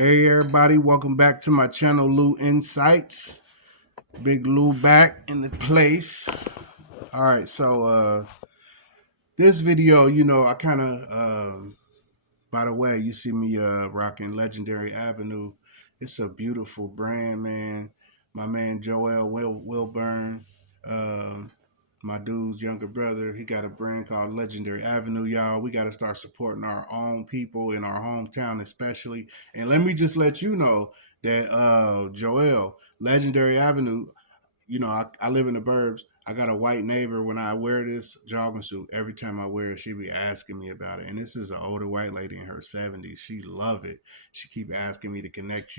Hey everybody, welcome back to my channel, Lou Insights. Big Lou back in the place. All right, so this video, I kind of, by the way, you see me rocking Legendary Avenue. It's a beautiful brand, man. My man Joel Wilburn, um, my dude's younger brother, he got a brand called Legendary Avenue, y'all. We got to start supporting our own people in our hometown, especially. And let me just let you know that Joel, Legendary Avenue, I live in the burbs. I got a white neighbor. When I wear this jogging suit, every time I wear it, she be asking me about it. And this is an older white lady in her 70s. She love it. She keep asking me to connect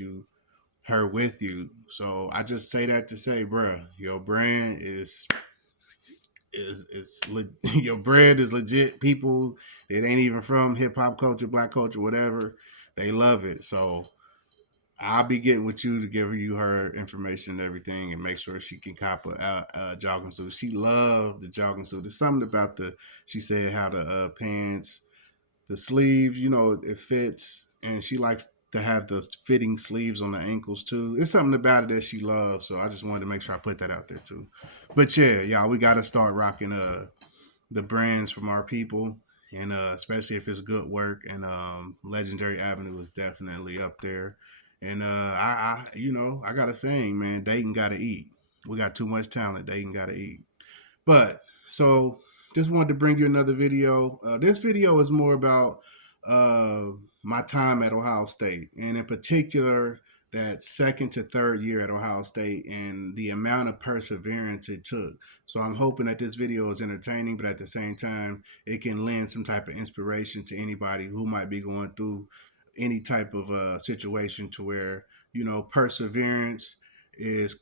her with you. So I just say that to say, bruh, your brand is your brand is legit. People, it ain't even from hip hop culture, black culture, whatever. They love it. So I'll be getting with you to give you her information and everything, and make sure she can cop a jogging suit. She loved the jogging suit. There's something about she said how the pants, the sleeves, it fits, and she likes to have the fitting sleeves on the ankles too. It's something about it that she loves. So I just wanted to make sure I put that out there too. But yeah, y'all, we got to start rocking the brands from our people, and especially if it's good work. And Legendary Avenue is definitely up there. And I got a saying, man, Dayton got to eat. We got too much talent. Dayton got to eat. But so just wanted to bring you another video. This video is more about uh, my time at Ohio State, and in particular, that second to third year at Ohio State and the amount of perseverance it took. So I'm hoping that this video is entertaining, but at the same time, it can lend some type of inspiration to anybody who might be going through any type of situation to where perseverance is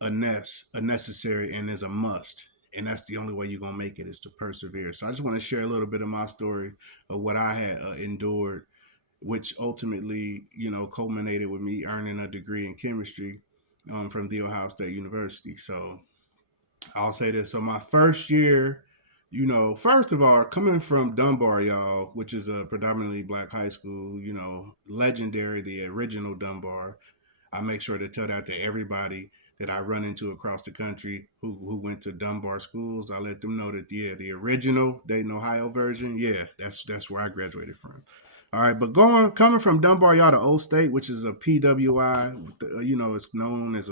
a necessary and is a must, and that's the only way you're gonna make it, is to persevere. So I just want to share a little bit of my story of what I had endured, which ultimately culminated with me earning a degree in chemistry from the Ohio State University. So I'll say this: so my first year, first of all, coming from Dunbar, y'all, which is a predominantly black high school, legendary, the original Dunbar. I make sure to tell that to everybody that I run into across the country who went to Dunbar schools. I let them know that, yeah, the original Dayton, Ohio version, yeah, that's where I graduated from. All right, but coming from Dunbar, y'all, to Old State, which is a PWI, it's known as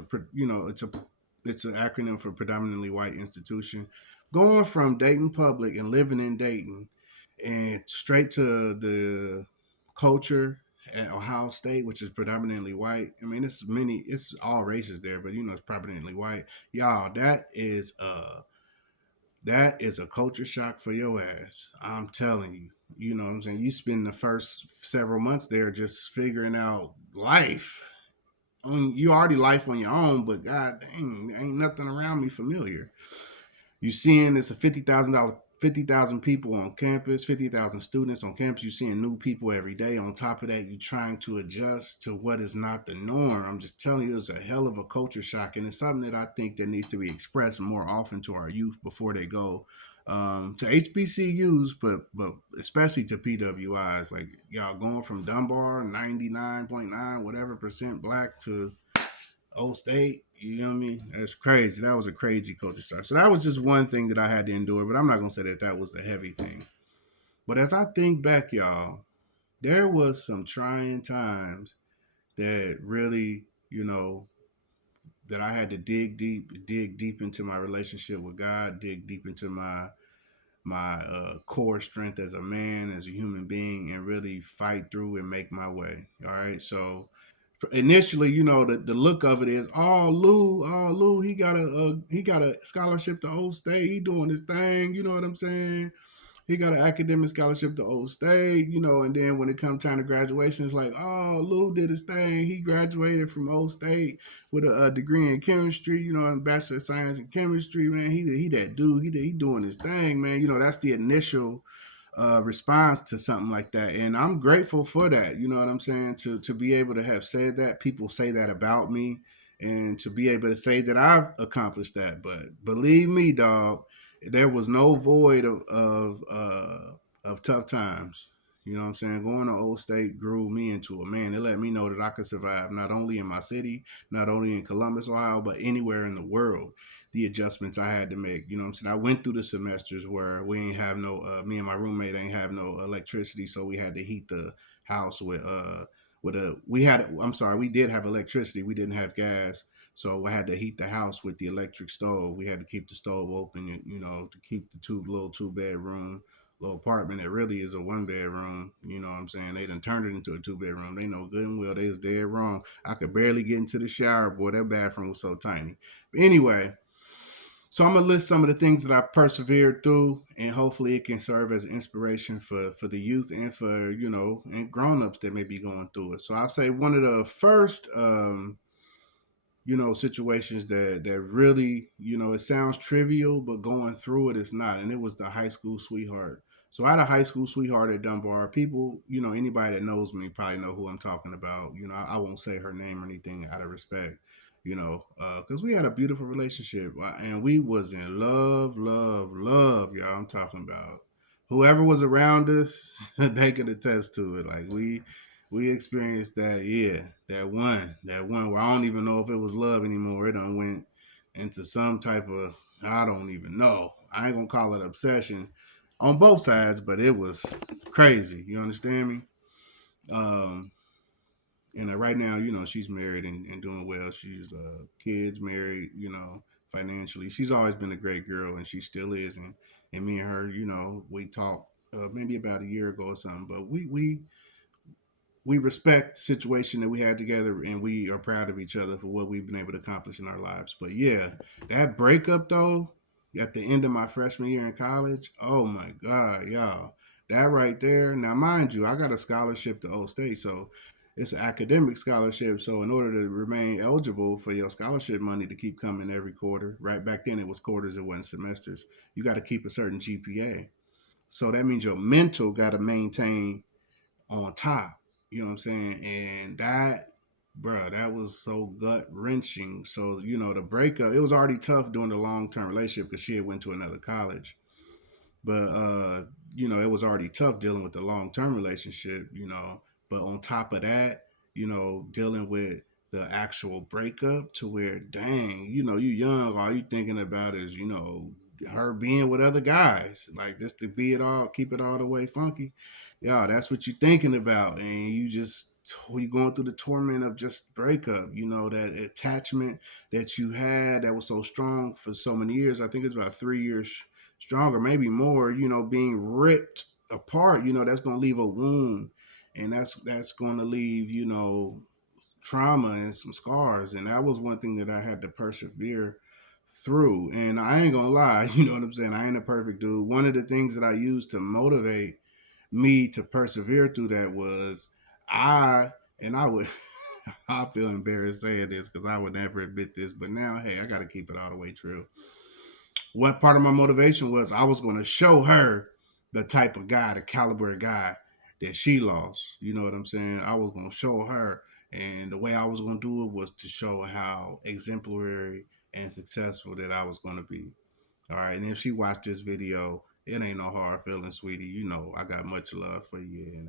it's an acronym for predominantly white institution. Going from Dayton Public and living in Dayton and straight to the culture at Ohio State, which is predominantly white. I mean, it's all races there, but it's predominantly white. Y'all, that is a culture shock for your ass. I'm telling you. You know what I'm saying? You spend the first several months there just figuring out life. You already life on your own, but god dang, ain't nothing around me familiar. You seeing it's a $50,000, 50,000 people on campus, 50,000 students on campus. You're seeing new people every day. On top of that, you're trying to adjust to what is not the norm. I'm just telling you, it's a hell of a culture shock, and it's something that I think that needs to be expressed more often to our youth before they go to HBCUs, but especially to PWIs. Like, y'all going from Dunbar 99.9 whatever percent black to Old State, you know what I mean? That's crazy. That was a crazy culture shock. So that was just one thing that I had to endure, but I'm not gonna say that that was a heavy thing. But as I think back, y'all, there was some trying times that really, that I had to dig deep into my relationship with God, dig deep into my core strength as a man, as a human being, and really fight through and make my way. All right, so initially, the look of it is, oh Lou, he got a scholarship to Old State. He doing his thing. You know what I'm saying? He got an academic scholarship to Old State. And then when it comes time to graduation, it's like, oh, Lou did his thing. He graduated from Old State with a degree in chemistry. And Bachelor of Science in Chemistry. Man, he that dude. He doing his thing, man. That's the initial response to something like that, and I'm grateful for that. You know what I'm saying? To be able to have said that, people say that about me, and to be able to say that I've accomplished that. But believe me, dog, there was no void of tough times. You know what I'm saying? Going to Old State grew me into a man. It let me know that I could survive not only in my city, not only in Columbus, Ohio, but anywhere in the world. The adjustments I had to make. You know what I'm saying? I went through the semesters where we ain't have no, me and my roommate ain't have no electricity, so we had to heat the house with a, we had, I'm sorry, we did have electricity. We didn't have gas. So I had to heat the house with the electric stove. We had to keep the stove open, you know, to keep the little 2 bedroom little apartment that really is a 1 bedroom. You know what I'm saying? They done turned it into a 2 bedroom. They know good and well they was dead wrong. I could barely get into the shower, boy. That bathroom was so tiny. But anyway, so I'm gonna list some of the things that I persevered through, and hopefully it can serve as an inspiration for the youth and for and grown-ups that may be going through it. So I'll say one of the first situations that really, it sounds trivial, but going through it is not. And it was the high school sweetheart. So I had a high school sweetheart at Dunbar. People, anybody that knows me probably know who I'm talking about. I won't say her name or anything out of respect, because we had a beautiful relationship and we was in love, love, love, y'all. I'm talking about whoever was around us, they could attest to it. Like we experienced that, yeah, that one where I don't even know if it was love anymore. It done went into some type of, I don't even know. I ain't gonna call it obsession on both sides, but it was crazy. You understand me? Um, and right now, she's married and doing well. She's kids, married, financially. She's always been a great girl, and she still is. And me and her, we talked maybe about a year ago or something, but we respect the situation that we had together, and we are proud of each other for what we've been able to accomplish in our lives. But yeah, that breakup though, at the end of my freshman year in college, oh my God, y'all, that right there. Now, mind you, I got a scholarship to Old State, so it's an academic scholarship. So in order to remain eligible for your scholarship money to keep coming every quarter, right back then it was quarters, it wasn't semesters. You got to keep a certain GPA. So that means your mental got to maintain on top. You know what I'm saying? And that, bro, that was so gut wrenching. So the breakup, it was already tough during the long term relationship because she had went to another college. But it was already tough dealing with the long term relationship. But on top of that, dealing with the actual breakup to where, dang, you young, all you thinking about is her being with other guys, like just to be it all, keep it all the way funky. Yeah, that's what you're thinking about, and you going through the torment of just breakup. That attachment that you had that was so strong for so many years. I think it's about 3 years stronger, maybe more. Being ripped apart. That's gonna leave a wound, and that's gonna leave trauma and some scars. And that was one thing that I had to persevere through. And I ain't gonna lie, you know what I'm saying? I ain't a perfect dude. One of the things that I used to motivate me to persevere through that was I, and I would, I feel embarrassed saying this because I would never admit this, but now, hey, I got to keep it all the way true. What part of my motivation was I was going to show her the type of guy, the caliber of guy that she lost. You know what I'm saying? I was going to show her. And the way I was going to do it was to show how exemplary and successful that I was going to be. All right. And if she watched this video, it ain't no hard feelings, sweetie. I got much love for you. And,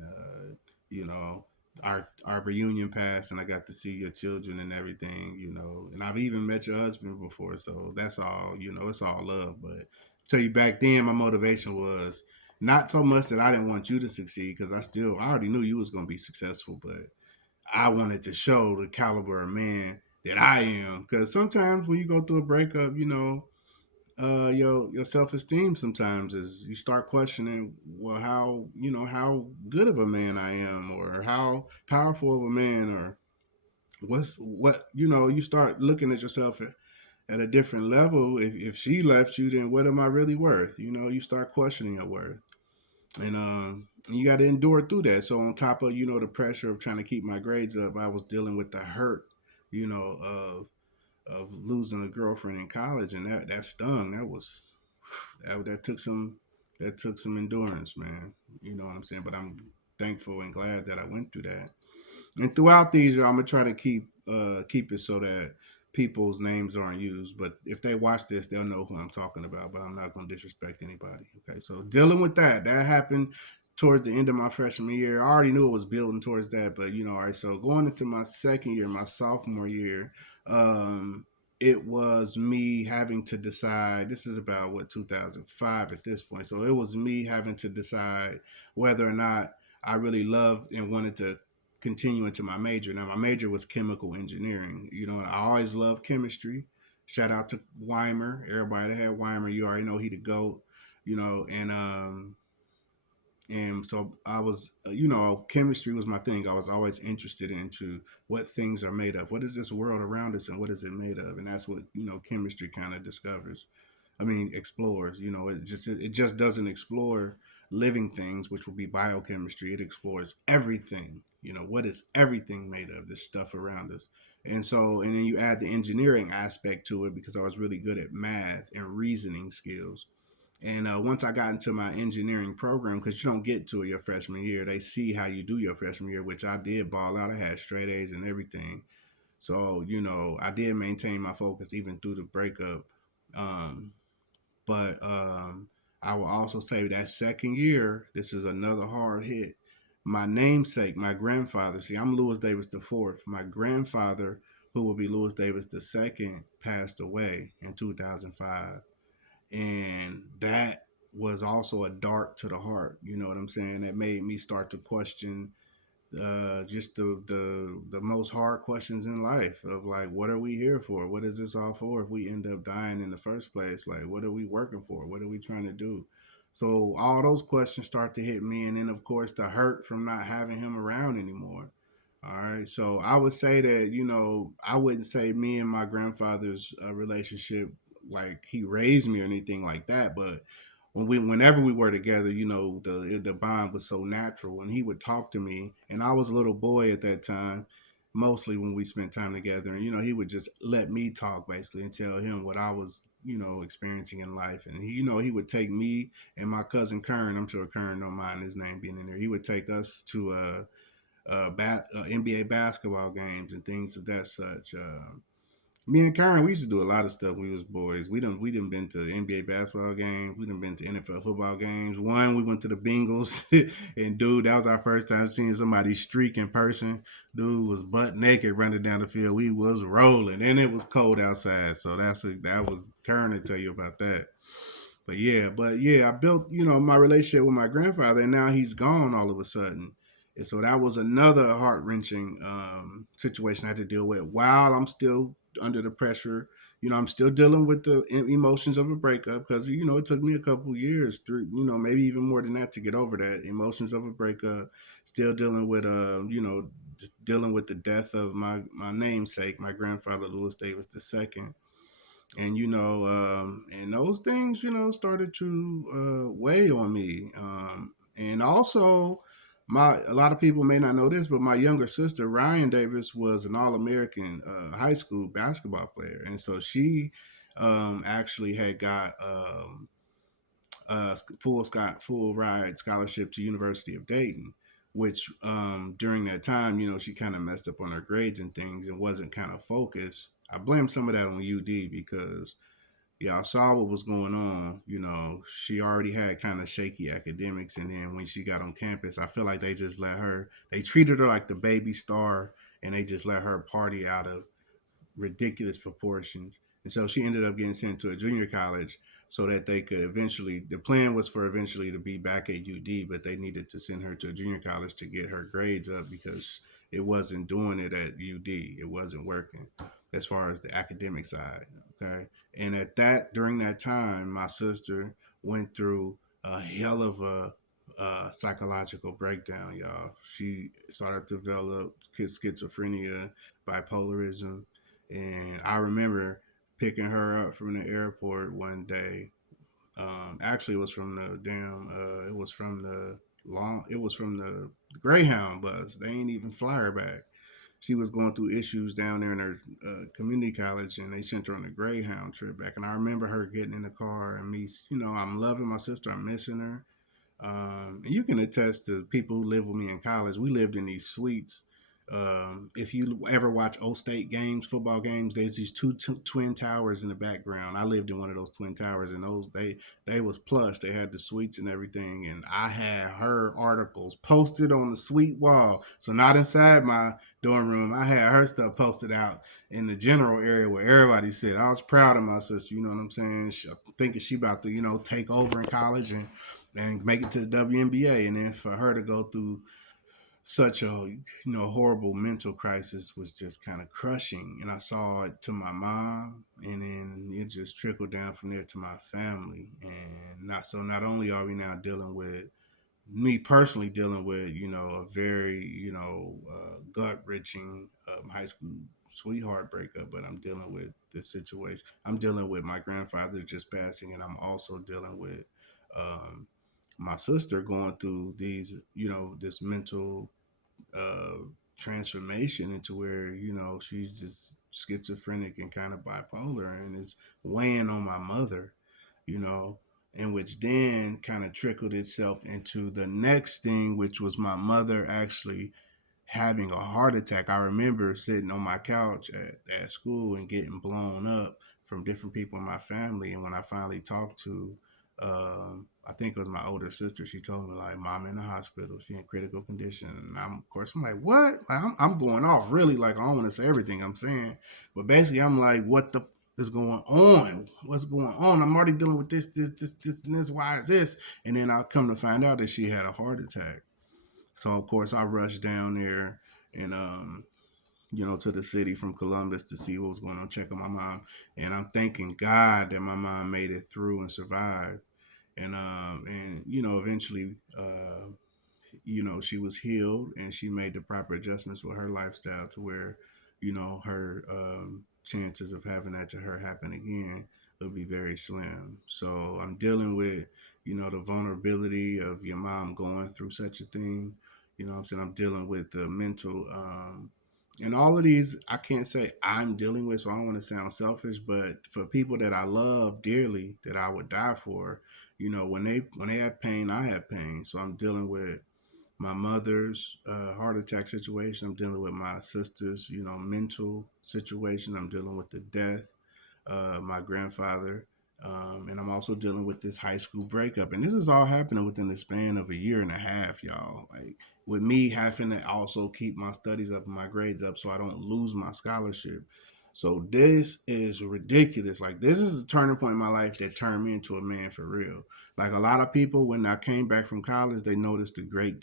you know, our reunion passed and I got to see your children and everything, and I've even met your husband before. So that's all, it's all love. But tell you back then, my motivation was not so much that I didn't want you to succeed because I already knew you was going to be successful, but I wanted to show the caliber of man that I am. Because sometimes when you go through a breakup, your self esteem sometimes is you start questioning, well, how good of a man I am, or how powerful of a man, or you start looking at yourself at a different level. If she left you, then what am I really worth? You start questioning your worth, and you got to endure through that. So on top of the pressure of trying to keep my grades up, I was dealing with the hurt, of losing a girlfriend in college, and that stung. That took some endurance, man. You know what I'm saying? But I'm thankful and glad that I went through that. And throughout these, I'm gonna try to keep it so that people's names aren't used. But if they watch this, they'll know who I'm talking about. But I'm not gonna disrespect anybody. Okay, so dealing with that happened towards the end of my freshman year. I already knew it was building towards that, but all right. So going into my second year, my sophomore year, um, it was me having to decide. This is about what 2005 at this point. So it was me having to decide whether or not I really loved and wanted to continue into my major. Now my major was chemical engineering. I always loved chemistry. Shout out to Weimer. Everybody that had Weimer, you already know he the goat. And so I was, chemistry was my thing. I was always interested into what things are made of. What is this world around us, and what is it made of? And that's what chemistry kind of discovers. I mean, explores. It just doesn't explore living things, which will be biochemistry. It explores everything. What is everything made of? This stuff around us. And then you add the engineering aspect to it because I was really good at math and reasoning skills. And once I got into my engineering program, because you don't get to it your freshman year, they see how you do your freshman year, which I did ball out. I had straight A's and everything. So, I did maintain my focus even through the breakup. Um, but I will also say that second year, this is another hard hit. My namesake, my grandfather, see, I'm Lewis Davis the fourth. My grandfather, who will be Lewis Davis the second, passed away in 2005, and that was also a dart to the heart. You know what I'm saying? That made me start to question just the most hard questions in life of like, what are we here for? What is this all for? If we end up dying in the first place, like, what are we working for? What are we trying to do? So all those questions start to hit me, and then of course the hurt from not having him around anymore. All right, so I would say that I wouldn't say me and my grandfather's relationship like he raised me or anything like that, but whenever we were together, the bond was so natural. And he would talk to me, and I was a little boy at that time, mostly when we spent time together. And he would just let me talk basically and tell him what I was experiencing in life. And he would take me and my cousin Kern. I'm sure Kern don't mind his name being in there. He would take us to NBA basketball games and things of that such. Me and Karen, we used to do a lot of stuff when we was boys. We done been to NBA basketball games. We done been to NFL football games. One, we went to the Bengals, and dude, that was our first time seeing somebody streak in person. Dude was butt naked running down the field. We was rolling, and it was cold outside. So that was Karen to tell you about that. But yeah, I built my relationship with my grandfather, and now he's gone all of a sudden. And so that was another heart wrenching situation I had to deal with while I'm still under the pressure. I'm still dealing with the emotions of a breakup because it took me a couple years through, maybe even more than that to get over that emotions of a breakup. Still dealing with just dealing with the death of my namesake, my grandfather Lewis Davis II. And and those things started to weigh on me. And also, my a lot of people may not know this, but my younger sister Ryan Davis was an All-American high school basketball player, and so she actually had got full ride scholarship to University of Dayton, which during that time, she kind of messed up on her grades and things and wasn't kind of focused. I blame some of that on UD because yeah, I saw what was going on. She already had kind of shaky academics, and then when she got on campus, I feel like they treated her like the baby star, and they just let her party out of ridiculous proportions. And so she ended up getting sent to a junior college so that they could eventually, the plan was for eventually to be back at UD, but they needed to send her to a junior college to get her grades up because it wasn't doing it at UD. It wasn't working as far as the academic side. Okay. And during that time, my sister went through a hell of a psychological breakdown, y'all. She started to develop schizophrenia, bipolarism, and I remember picking her up from the airport one day. Actually, it was from the it was from the Greyhound bus. They ain't even fly her back. She was going through issues down there in her community college, and they sent her on a Greyhound trip back. And I remember her getting in the car and me, I'm loving my sister, I'm missing her. And you can attest to people who live with me in college. We lived in these suites If you ever watch O State games, football games, there's these twin towers in the background. I lived in one of those twin towers, and those they was plush. They had the suites and everything, and I had her articles posted on the suite wall. So not inside my dorm room. I had her stuff posted out in the general area where everybody said I was proud of my sister. You know what I'm saying? Thinking she about to take over in college and make it to the WNBA, and then for her to go through such a horrible mental crisis was just kind of crushing, and I saw it to my mom, and then it just trickled down from there to my family. And not only are we now dealing with me personally dealing with a very gut wrenching high school sweetheart breakup, but I'm dealing with the situation. I'm dealing with my grandfather just passing, and I'm also dealing with um, my sister going through this mental uh, transformation into where she's just schizophrenic and kind of bipolar, and it's weighing on my mother, you know, and which then kind of trickled itself into the next thing, which was my mother actually having a heart attack. I remember sitting on my couch at school and getting blown up from different people in my family. And when I finally talked to, I think it was my older sister, she told me like, "Mom in the hospital, she in critical condition." And of course, I'm like, "What?" Like, I'm going off really. Like, I don't want to say everything I'm saying, but basically, I'm like, "What the is going on? What's going on? I'm already dealing with this, and this. Why is this?" And then I come to find out that she had a heart attack. So of course I rushed down there and to the city from Columbus to see what was going on, check on my mom. And I'm thanking God that my mom made it through and survived. And eventually she was healed and she made the proper adjustments with her lifestyle to where, her chances of having that to her happen again would be very slim. So I'm dealing with, the vulnerability of your mom going through such a thing. I'm saying? I'm dealing with the mental, and all of these, I can't say I'm dealing with, so I don't want to sound selfish, but for people that I love dearly, that I would die for, when they have pain, I have pain. So I'm dealing with my mother's heart attack situation. I'm dealing with my sister's, mental situation. I'm dealing with the death, my grandfather, and I'm also dealing with this high school breakup. And this is all happening within the span of a year and a half, y'all. Like with me having to also keep my studies up and my grades up so I don't lose my scholarship. So this is ridiculous. Like this is a turning point in my life that turned me into a man for real. Like a lot of people, when I came back from college, they noticed that great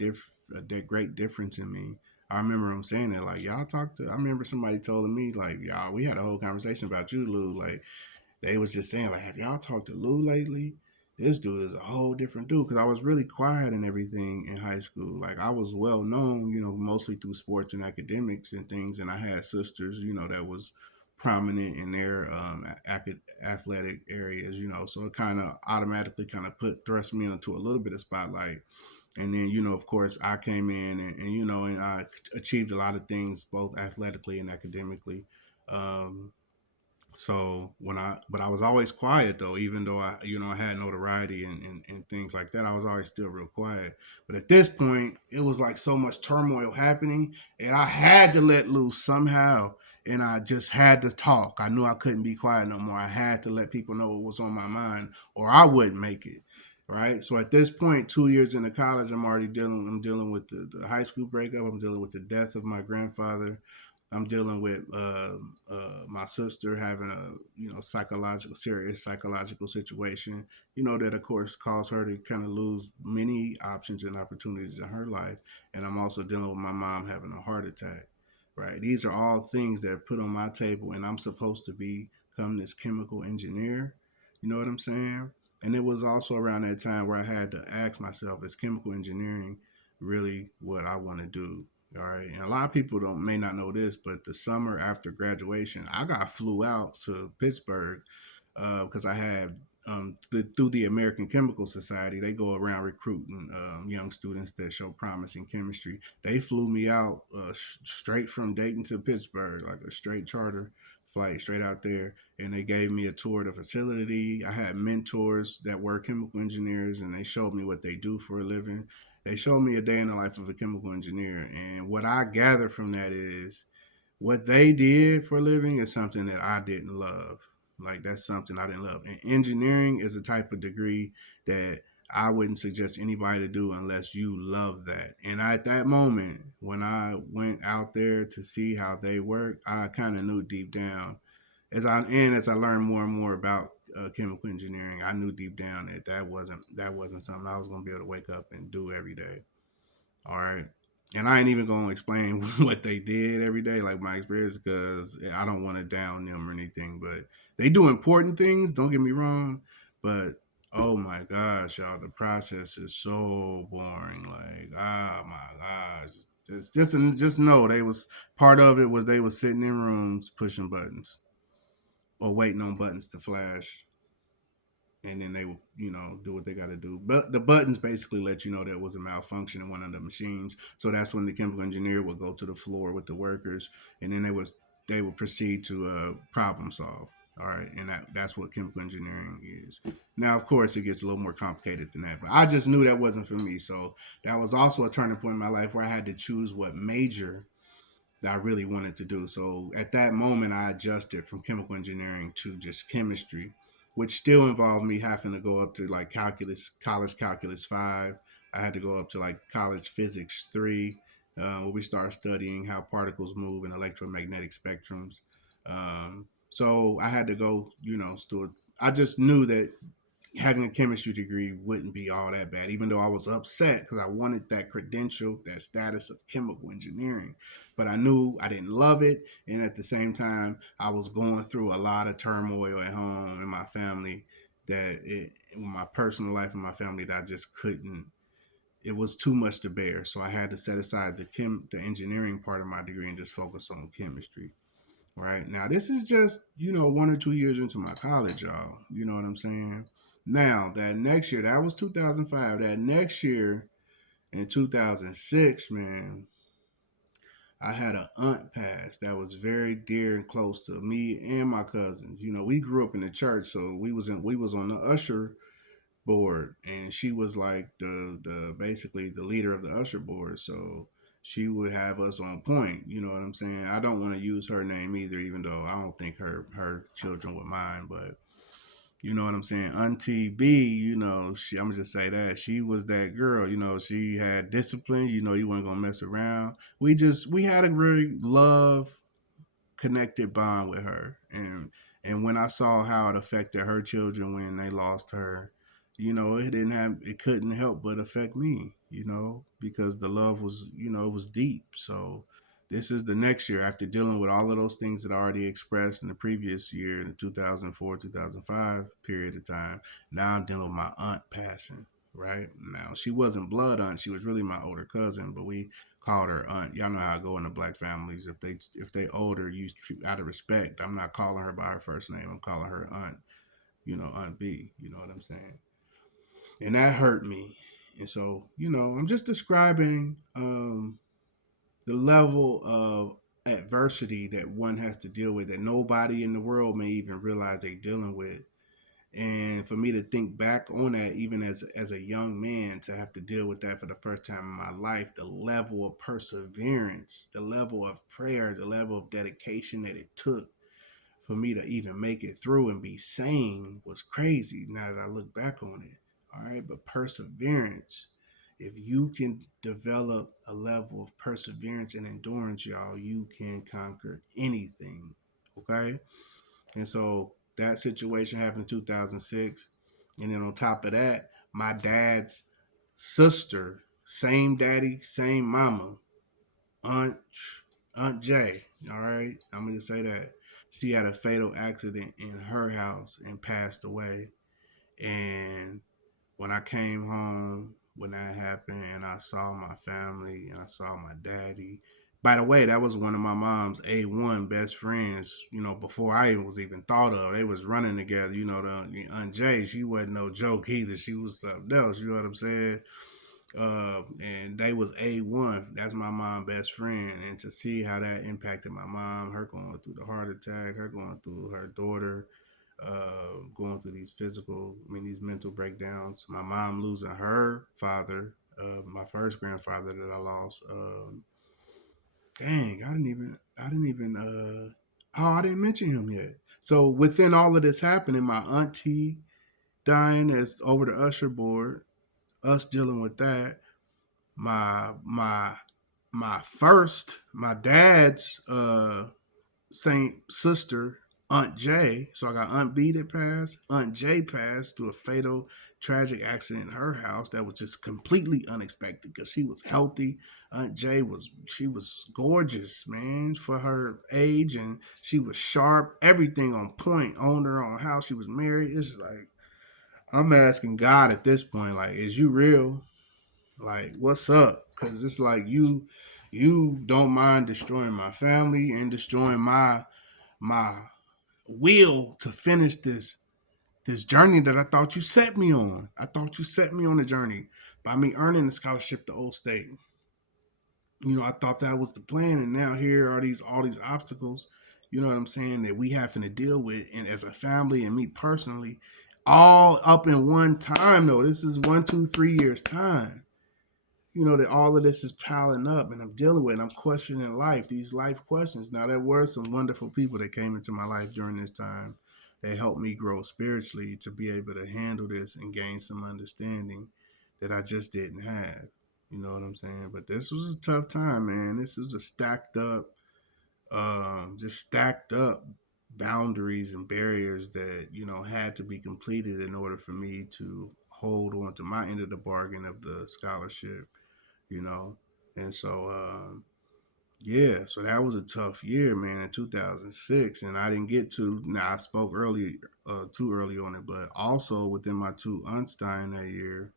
difference in me. I remember them saying that, like, y'all talked to. I remember somebody telling me, like, y'all, we had a whole conversation about you, Lou. Like, they was just saying, like, have y'all talked to Lou lately? This dude is a whole different dude. Because I was really quiet and everything in high school. Like, I was well known, mostly through sports and academics and things. And I had sisters, that was prominent in their athletic areas, So it kind of automatically kind of thrust me into a little bit of spotlight. And then of course I came in and I achieved a lot of things both athletically and academically. um, so but I was always quiet though, even though I had notoriety and things like that. I was always still real quiet. But at this point it was like so much turmoil happening, and I had to let loose somehow. And I just had to talk. I knew I couldn't be quiet no more. I had to let people know what was on my mind, or I wouldn't make it. Right. So at this point, 2 years into college, I'm dealing with the high school breakup. I'm dealing with the death of my grandfather. I'm dealing with my sister having a serious psychological situation, that of course caused her to kind of lose many options and opportunities in her life. And I'm also dealing with my mom having a heart attack. Right, these are all things that are put on my table, and I'm supposed to become this chemical engineer. You know what I'm saying? And it was also around that time where I had to ask myself, is chemical engineering really what I want to do? All right. And a lot of people don't may not know this, but the summer after graduation, I got flew out to Pittsburgh because I had through the American Chemical Society, they go around recruiting young students that show promise in chemistry. They flew me out straight from Dayton to Pittsburgh, like a straight charter flight straight out there. And they gave me a tour of the facility. I had mentors that were chemical engineers, and they showed me what they do for a living. They showed me a day in the life of a chemical engineer, and what I gather from that is what they did for a living is something that I didn't love. Like that's something I didn't love. And engineering is a type of degree that I wouldn't suggest anybody to do unless you love that. And at that moment, when I went out there to see how they work, I kind of knew deep down, as I learned more and more about chemical engineering, I knew deep down that that wasn't something I was going to be able to wake up and do every day. All right. And I ain't even gonna explain what they did every day, like my experience, because I don't want to down them or anything. But they do important things. Don't get me wrong, but oh my gosh, y'all, the process is so boring. Like, oh my gosh, just know they was part of it was they was sitting in rooms pushing buttons or waiting on buttons to flash, and then they will, do what they got to do. But the buttons basically let you know there was a malfunction in one of the machines. So that's when the chemical engineer would go to the floor with the workers, and then they would proceed to problem solve. All right, and that's what chemical engineering is. Now, of course, it gets a little more complicated than that, but I just knew that wasn't for me. So that was also a turning point in my life where I had to choose what major that I really wanted to do. So at that moment, I adjusted from chemical engineering to just chemistry, which still involved me having to go up to like college calculus 5. I had to go up to like college physics 3, where we start studying how particles move in electromagnetic spectrums. So I had to go, I just knew that having a chemistry degree wouldn't be all that bad, even though I was upset because I wanted that credential, that status of chemical engineering. But I knew I didn't love it. And at the same time, I was going through a lot of turmoil at home in my family in my personal life and my family that I just couldn't. It was too much to bear. So I had to set aside the engineering part of my degree and just focus on chemistry. Right now, this is just 1 or 2 years into my college, y'all. You know what I'm saying? Now that next year, that was 2005. That next year in 2006, man, I had an aunt pass that was very dear and close to me and my cousins. We grew up in the church, so we was on the usher board, and she was like the basically the leader of the usher board. So she would have us on point. You know what I'm saying? I don't want to use her name either, even though I don't think her children would mind. But you know what I'm saying? Auntie B, I'm gonna just say that she was that girl. She had discipline. You weren't gonna mess around. We had a very love connected bond with her, and when I saw how it affected her children when they lost her, it couldn't help but affect me, because the love was, it was deep. So this is the next year after dealing with all of those things that I already expressed in the previous year, in the 2004 2005 period of time. Now I'm dealing with my aunt passing. Right now, she wasn't blood aunt; she was really my older cousin, but we called her aunt. Y'all know how I go into black families. If they older, you out of respect. I'm not calling her by her first name. I'm calling her aunt. Aunt B. You know what I'm saying? And that hurt me. And so, I'm just describing the level of adversity that one has to deal with that nobody in the world may even realize they're dealing with. And for me to think back on that, even as a young man, to have to deal with that for the first time in my life, the level of perseverance, the level of prayer, the level of dedication that it took for me to even make it through and be sane was crazy now that I look back on it. All right, but perseverance, if you can develop a level of perseverance and endurance, y'all, you can conquer anything. Okay? And so that situation happened in 2006. And then on top of that, my dad's sister, same daddy, same mama, Aunt Aunt J. All right, I'm gonna just say that she had a fatal accident in her house and passed away. And when I came home, when that happened, and I saw my family and I saw my daddy. By the way, that was one of my mom's A1 best friends. Before I was even thought of, they was running together. The Aunt Jay, she wasn't no joke either. She was something else. You know what I'm saying? And they was A1. That's my mom best friend. And to see how that impacted my mom, her going through the heart attack, her going through her daughter, going through these mental breakdowns. My mom losing her father my first grandfather that I lost. Dang, I didn't mention him yet. So within all of this happening, my auntie dying as over the usher board, us dealing with that, my my my dad's saint sister, Aunt J. So I got Aunt B that passed, Aunt J passed through a fatal tragic accident in her house that was just completely unexpected because she was healthy. Aunt J was gorgeous, man, for her age, and she was sharp, everything on point, owned her own house, she was married. It's like I'm asking God at this point, like, is you real? Like, what's up? Because it's like you don't mind destroying my family and destroying my will to finish this journey that I thought you set me on. I thought you set me on a journey by me earning the scholarship to Old State. You know, I thought that was the plan, and now here are these all these obstacles. You know what I'm saying, that we having to deal with, and as a family and me personally, all up in one time. Though this is 1, 2, 3 years time. You know that all of this is piling up, and I'm dealing with, and I'm questioning life. These life questions. Now there were some wonderful people that came into my life during this time. They helped me grow spiritually to be able to handle this and gain some understanding that I just didn't have. You know what I'm saying? But this was a tough time, man. This was a stacked up, just stacked up boundaries and barriers that had to be completed in order for me to hold on to my end of the bargain of the scholarship. You know, and so yeah, so that was a tough year, man, in 2006, and I didn't get to. Now I spoke early, too early on it, but also within my two aunts dying that year,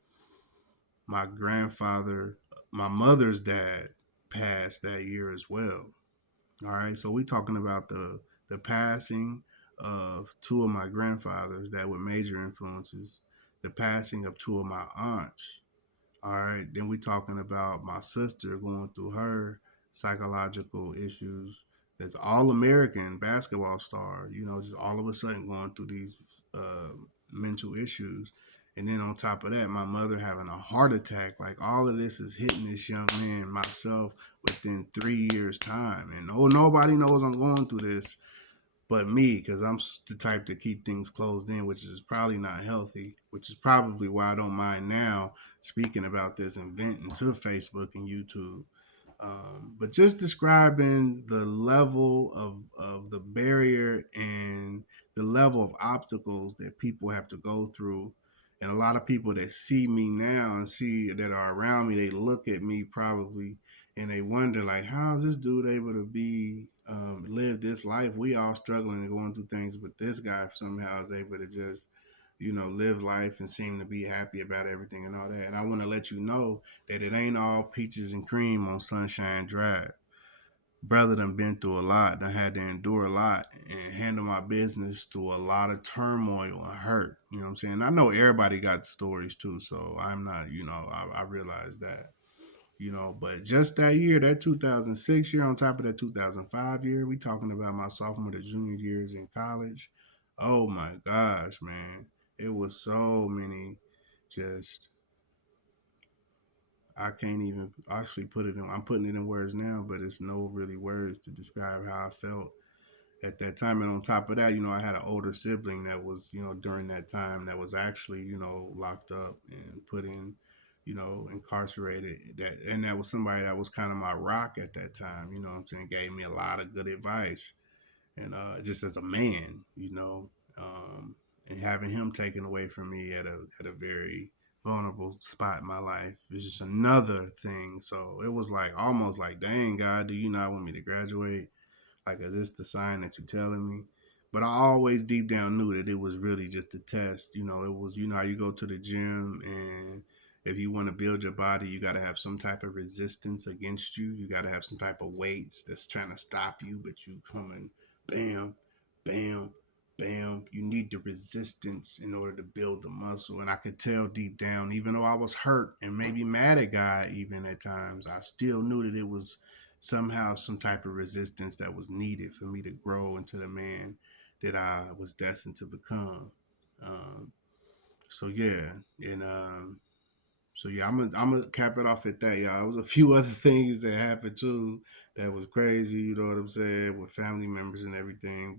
my grandfather, my mother's dad, passed that year as well. All right, so we talking about the passing of two of my grandfathers that were major influences, the passing of two of my aunts. All right, then we talking about my sister going through her psychological issues. As all American basketball star, just all of a sudden going through these uh, mental issues. And then on top of that, my mother having a heart attack. Like all of this is hitting this young man, myself, within 3 years' time. And nobody knows I'm going through this but me, because I'm the type to keep things closed in, which is probably not healthy, which is probably why I don't mind now speaking about this and venting to Facebook and YouTube. But just describing the level of the barrier and the level of obstacles that people have to go through. And a lot of people that see me now and see that are around me, they look at me probably and they wonder, like, how is this dude able to be live this life? We all struggling and going through things, but this guy somehow is able to just live life and seem to be happy about everything and all that. And I want to let you know that it ain't all peaches and cream on Sunshine Drive. Brother done been through a lot, done had to endure a lot and handle my business through a lot of turmoil and hurt. You know what I'm saying? I know everybody got stories too, so I'm not, I realize that. But just that year, that 2006 year, on top of that 2005 year, we talking about my sophomore to junior years in college. Oh my gosh, man. It was so many just I can't even actually put it in. I'm putting it in words now, but it's no really words to describe how I felt at that time. And on top of that, I had an older sibling that was, during that time that was actually, locked up and put in, incarcerated. That was somebody that was kind of my rock at that time. You know what I'm saying? Gave me a lot of good advice, and just as a man, and having him taken away from me at a very vulnerable spot in my life is just another thing. So it was like almost like, dang God, do you not want me to graduate? Like, is this the sign that you're telling me? But I always deep down knew that it was really just a test. It was, how you go to the gym, and if you want to build your body, you got to have some type of resistance against you. You got to have some type of weights that's trying to stop you, but you coming, bam, bam, bam. You need the resistance in order to build the muscle. And I could tell deep down, even though I was hurt and maybe mad at God, even at times, I still knew that it was somehow some type of resistance that was needed for me to grow into the man that I was destined to become. Um, so yeah, and So yeah, I'm gonna cap it off at that, y'all. There was a few other things that happened too that was crazy. You know what I'm saying, with family members and everything.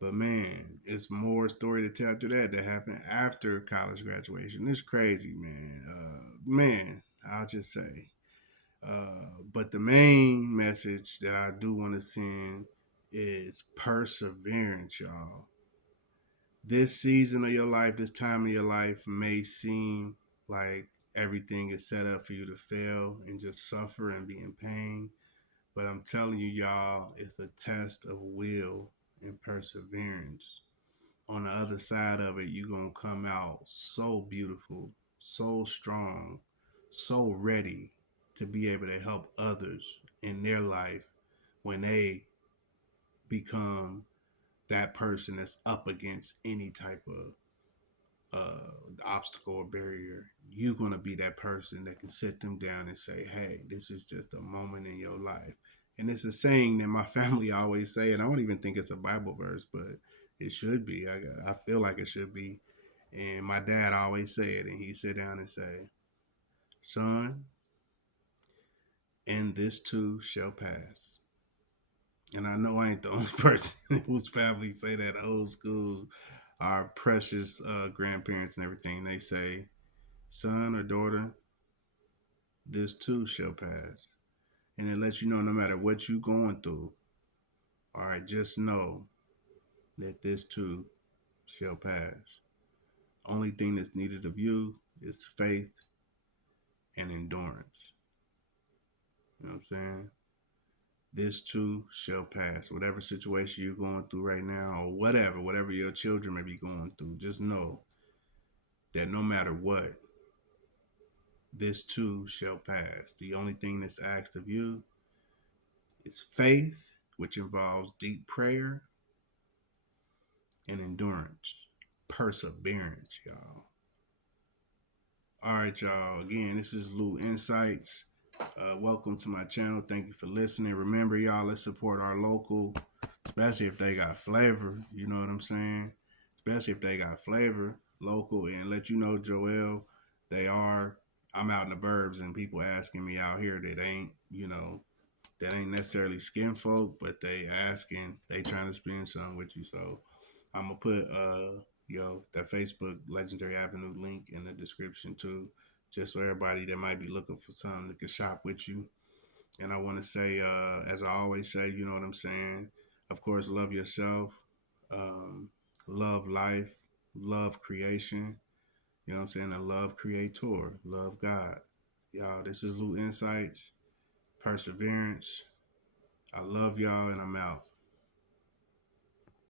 But man, it's more story to tell after that happened after college graduation. It's crazy, man. Man, I'll just say. But the main message that I do want to send is perseverance, y'all. This season of your life, this time of your life may seem like everything is set up for you to fail and just suffer and be in pain. But I'm telling you, y'all, it's a test of will and perseverance. On the other side of it, you're going to come out so beautiful, so strong, so ready to be able to help others in their life when they become that person that's up against any type of obstacle or barrier. You're going to be that person that can sit them down and say, hey, this is just a moment in your life. And it's a saying that my family always say, and I don't even think it's a Bible verse, but it should be. I feel like it should be. And my dad always say it, and he sit down and say, son, and this too shall pass. And I know I ain't the only person whose family say that. Old school, our precious grandparents and everything, they say, son or daughter, this too shall pass. And it lets you know no matter what you're going through, all right, just know that this too shall pass. Only thing that's needed of you is faith and endurance. You know what I'm saying? This too shall pass. Whatever situation you're going through right now, or whatever your children may be going through, just know that no matter what, this too shall pass. The only thing that's asked of you is faith, which involves deep prayer and endurance, perseverance, y'all. All right, y'all. Again, this is Lou Insights. Welcome to my channel. Thank you for listening. Remember, y'all, let's support our local, especially if they got flavor. You know what I'm saying? Especially if they got flavor, local, and let you know, Joel, they are. I'm out in the burbs, and people asking me out here that ain't, that ain't necessarily skin folk, but they asking, they trying to spend something with you. So I'm gonna put that Facebook Legendary Avenue link in the description too, just so everybody that might be looking for something that can shop with you. And I want to say, as I always say, you know what I'm saying. Of course, love yourself, um, love life, love creation. You know what I'm saying, and love Creator, love God. Y'all, this is Lou Insights, Perseverance. I love y'all, and I'm out.